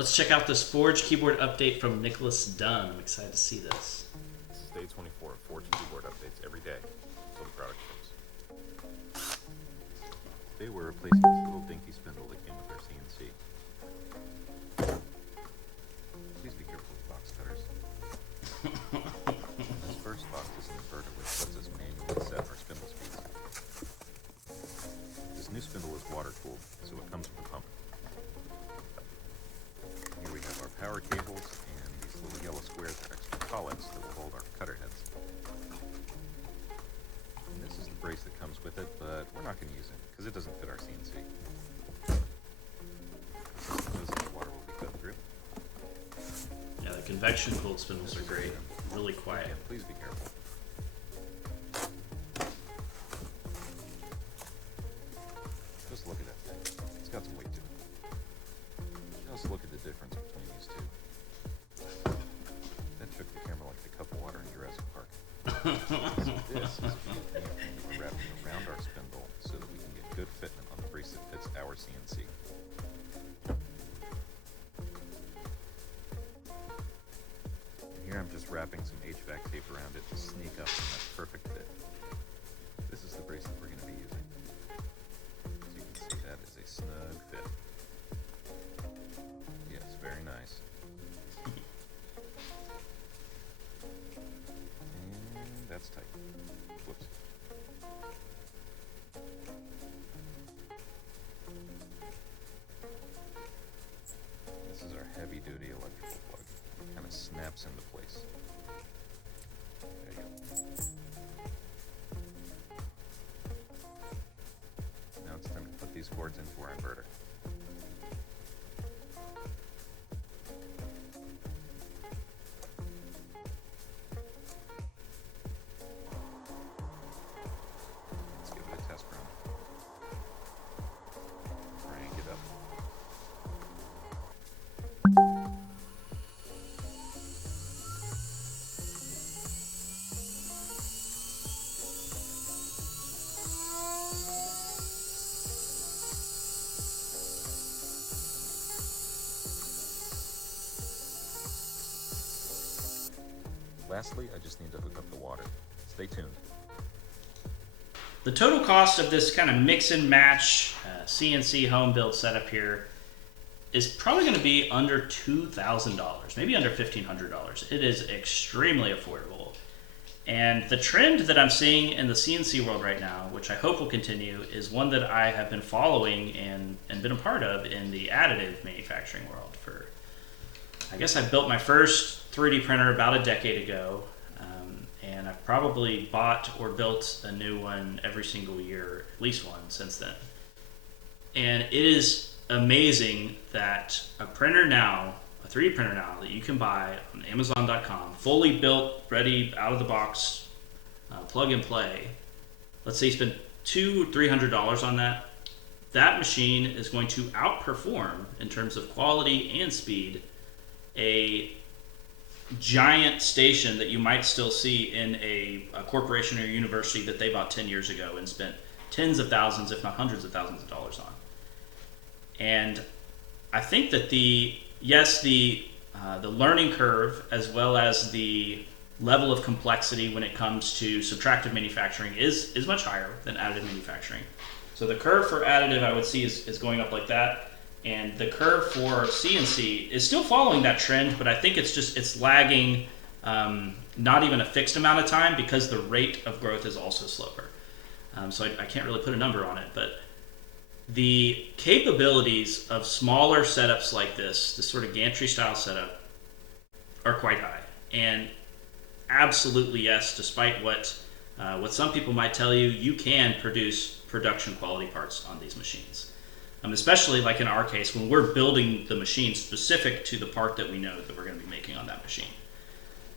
Let's check out this Forge keyboard update from Nicholas Dunn. I'm excited to see this. This is day 24 of Forge keyboard updates every day until the product ships. Today we're replacing this little dinky spindle that came with our CNC. Please be careful with box cutters. This first box is an inverter which lets us manually set our spindle speeds. This new spindle is water cooled, so it comes with a pump. Here we have our power cables and these little yellow squares are extra collets that will hold our cutter heads. And this is the brace that comes with it, but we're not going to use it because it doesn't fit our CNC. This the water will be cut through. Yeah, the convection cooled spindles are great. Really quiet. Again, please be careful. Just look at that thing. It's got some weight to it. Just look at the difference between these two. That shook the camera like the cup of water in Jurassic Park. So this is being we're wrapping around our spindle so that we can get good fitment on the brace that fits our CNC. And here I'm just wrapping some HVAC tape around it to sneak up on that perfect fit. This is the brace that we're going to be using. As you can see, that is a snug fit. Yes, very nice. And that's tight. Whoops. This is our heavy-duty electrical plug. It kind of snaps into place. There you go. Now it's time to put these cords into our inverter. Let's give it a test run. Crank it up. Lastly, I just need to hook up the water. Stay tuned. The total cost of this kind of mix and match CNC home build setup here is probably going to be under $2,000, maybe under $1,500. It is extremely affordable. And the trend that I'm seeing in the CNC world right now, which I hope will continue, is one that I have been following and been a part of in the additive manufacturing world. I guess I built my first 3D printer about a decade ago, and I've probably bought or built a new one every single year, at least one since then. And it is amazing that a printer now, a 3D printer now, that you can buy on Amazon.com, fully built, ready, out of the box, plug and play. Let's say you spend $200-300 on that. That machine is going to outperform in terms of quality and speed a giant station that you might still see in a corporation or university that they bought 10 years ago and spent tens of thousands, if not hundreds of thousands of dollars on. And I think that the learning curve, as well as the level of complexity when it comes to subtractive manufacturing is much higher than additive manufacturing. So the curve for additive I would see is going up like that. And the curve for CNC is still following that trend, but I think it's lagging not even a fixed amount of time because the rate of growth is also slower. So I can't really put a number on it, but the capabilities of smaller setups like this sort of gantry style setup, are quite high. And absolutely yes, despite what some people might tell you, you can produce production quality parts on these machines. Especially like in our case, when we're building the machine specific to the part that we know that we're going to be making on that machine.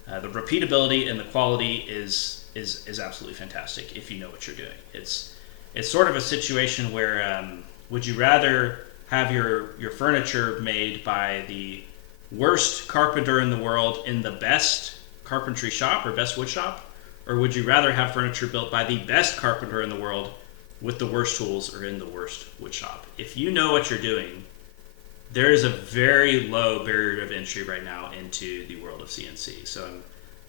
The repeatability and the quality is absolutely fantastic if you know what you're doing. It's sort of a situation where would you rather have your furniture made by the worst carpenter in the world in the best carpentry shop or best wood shop, or would you rather have furniture built by the best carpenter in the world with the worst tools or in the worst wood shop? If you know what you're doing, there is a very low barrier of entry right now into the world of CNC. So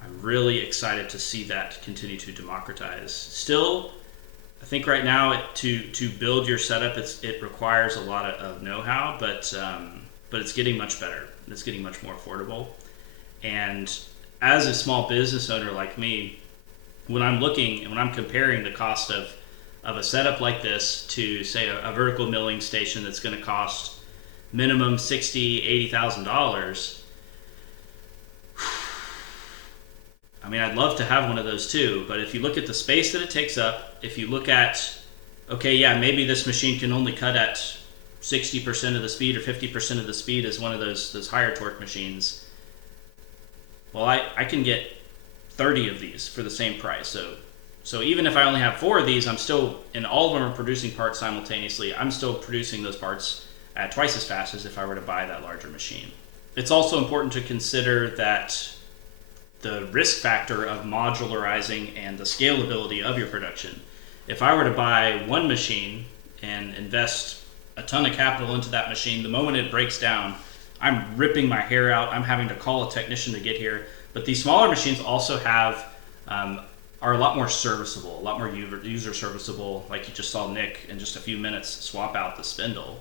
I'm really excited to see that continue to democratize. Still, I think right now to build your setup, it requires a lot of know-how, but it's getting much better. It's getting much more affordable. And as a small business owner like me, when I'm looking and when I'm comparing the cost of a setup like this to, say, a vertical milling station that's going to cost minimum $60,000-$80,000. I mean, I'd love to have one of those too, but if you look at the space that it takes up, if you look at, okay, yeah, maybe this machine can only cut at 60% of the speed or 50% of the speed as one of those higher torque machines. Well, I can get 30 of these for the same price. So even if I only have 4 of these, I'm still, and all of them are producing parts simultaneously, I'm still producing those parts at twice as fast as if I were to buy that larger machine. It's also important to consider that the risk factor of modularizing and the scalability of your production. If I were to buy one machine and invest a ton of capital into that machine, the moment it breaks down, I'm ripping my hair out, I'm having to call a technician to get here. But these smaller machines also are a lot more serviceable, a lot more user serviceable. Like you just saw Nick in just a few minutes swap out the spindle.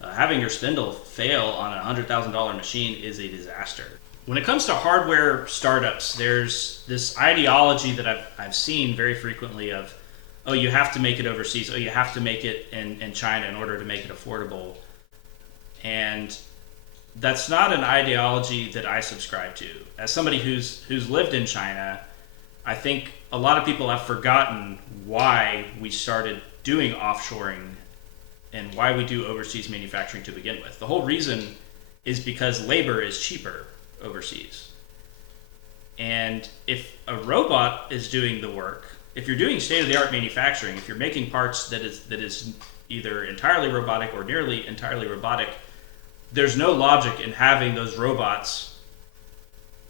Having your spindle fail on a $100,000 machine is a disaster. When it comes to hardware startups, there's this ideology that I've seen very frequently of, oh, you have to make it overseas, oh, you have to make it in China in order to make it affordable. And that's not an ideology that I subscribe to. As somebody who's lived in China, I think a lot of people have forgotten why we started doing offshoring and why we do overseas manufacturing to begin with. The whole reason is because labor is cheaper overseas. And if a robot is doing the work, if you're doing state-of-the-art manufacturing, if you're making parts that is either entirely robotic or nearly entirely robotic, there's no logic in having those robots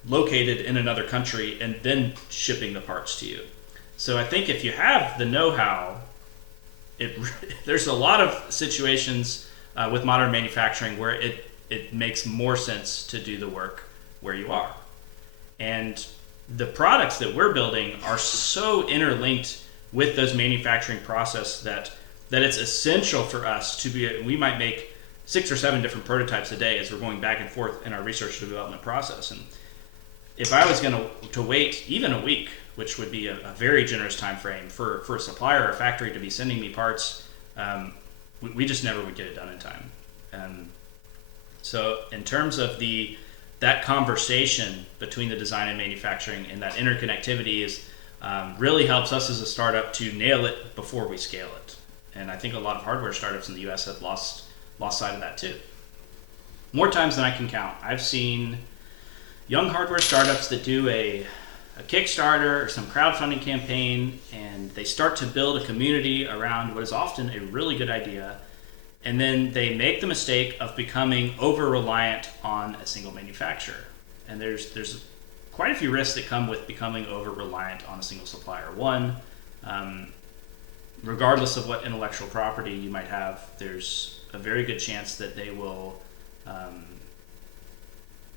located in another country and then shipping the parts to you. So I think if you have the know-how, there's a lot of situations with modern manufacturing where it makes more sense to do the work where you are. And the products that we're building are so interlinked with those manufacturing process that it's essential for us to be, we might make 6 or 7 different prototypes a day as we're going back and forth in our research and development process. And if I was going to wait even a week, which would be a very generous time frame for a supplier or a factory to be sending me parts, we just never would get it done in time. So in terms of that conversation between the design and manufacturing and that interconnectivity is really helps us as a startup to nail it before we scale it. And I think a lot of hardware startups in the US have lost sight of that too. More times than I can count, I've seen young hardware startups that do a Kickstarter or some crowdfunding campaign, and they start to build a community around what is often a really good idea, and then they make the mistake of becoming over-reliant on a single manufacturer. And there's quite a few risks that come with becoming over-reliant on a single supplier. One, regardless of what intellectual property you might have, there's a very good chance that they will,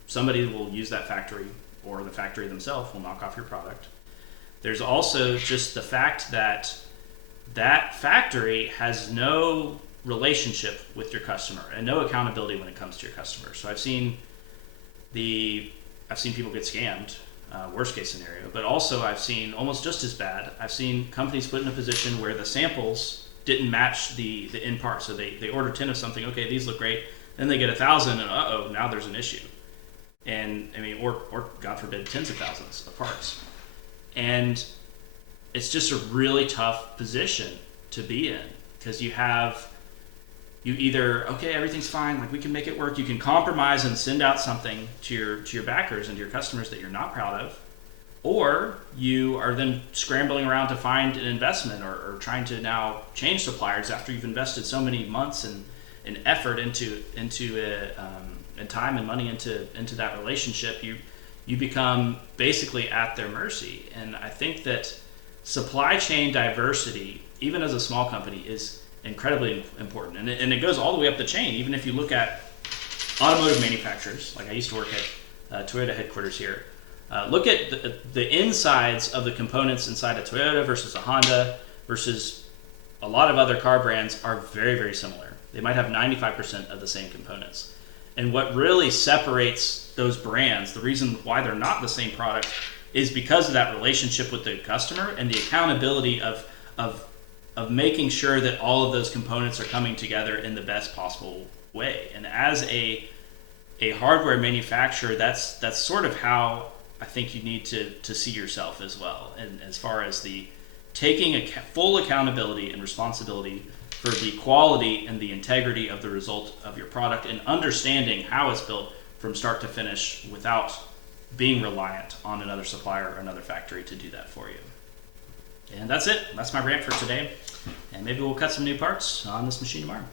somebody will use that factory, or the factory themselves will knock off your product. There's also just the fact that that factory has no relationship with your customer and no accountability when it comes to your customer. So I've seen people get scammed, worst case scenario, but also I've seen almost just as bad. I've seen companies put in a position where the samples didn't match the end part. So they order 10 of something, okay, these look great. Then they get 1,000 and now there's an issue. And I mean, or God forbid, tens of thousands of parts. And it's just a really tough position to be in, because you either, okay, everything's fine, like we can make it work. You can compromise and send out something to your backers and to your customers that you're not proud of, or you are then scrambling around to find an investment or trying to now change suppliers after you've invested so many months and effort into and time and money into that relationship. You become basically at their mercy. And I think that supply chain diversity, even as a small company, is incredibly important. And it goes all the way up the chain. Even if you look at automotive manufacturers, like I used to work at Toyota headquarters here, look at the insides of the components inside a Toyota versus a Honda versus a lot of other car brands are very, very similar. They might have 95% of the same components. And what really separates those brands, the reason why they're not the same product, is because of that relationship with the customer and the accountability of making sure that all of those components are coming together in the best possible way. And as a hardware manufacturer, that's sort of how I think you need to see yourself as well. And as far as the taking full accountability and responsibility for the quality and the integrity of the result of your product, and understanding how it's built from start to finish without being reliant on another supplier or another factory to do that for you. And that's it. That's my rant for today. And maybe we'll cut some new parts on this machine tomorrow.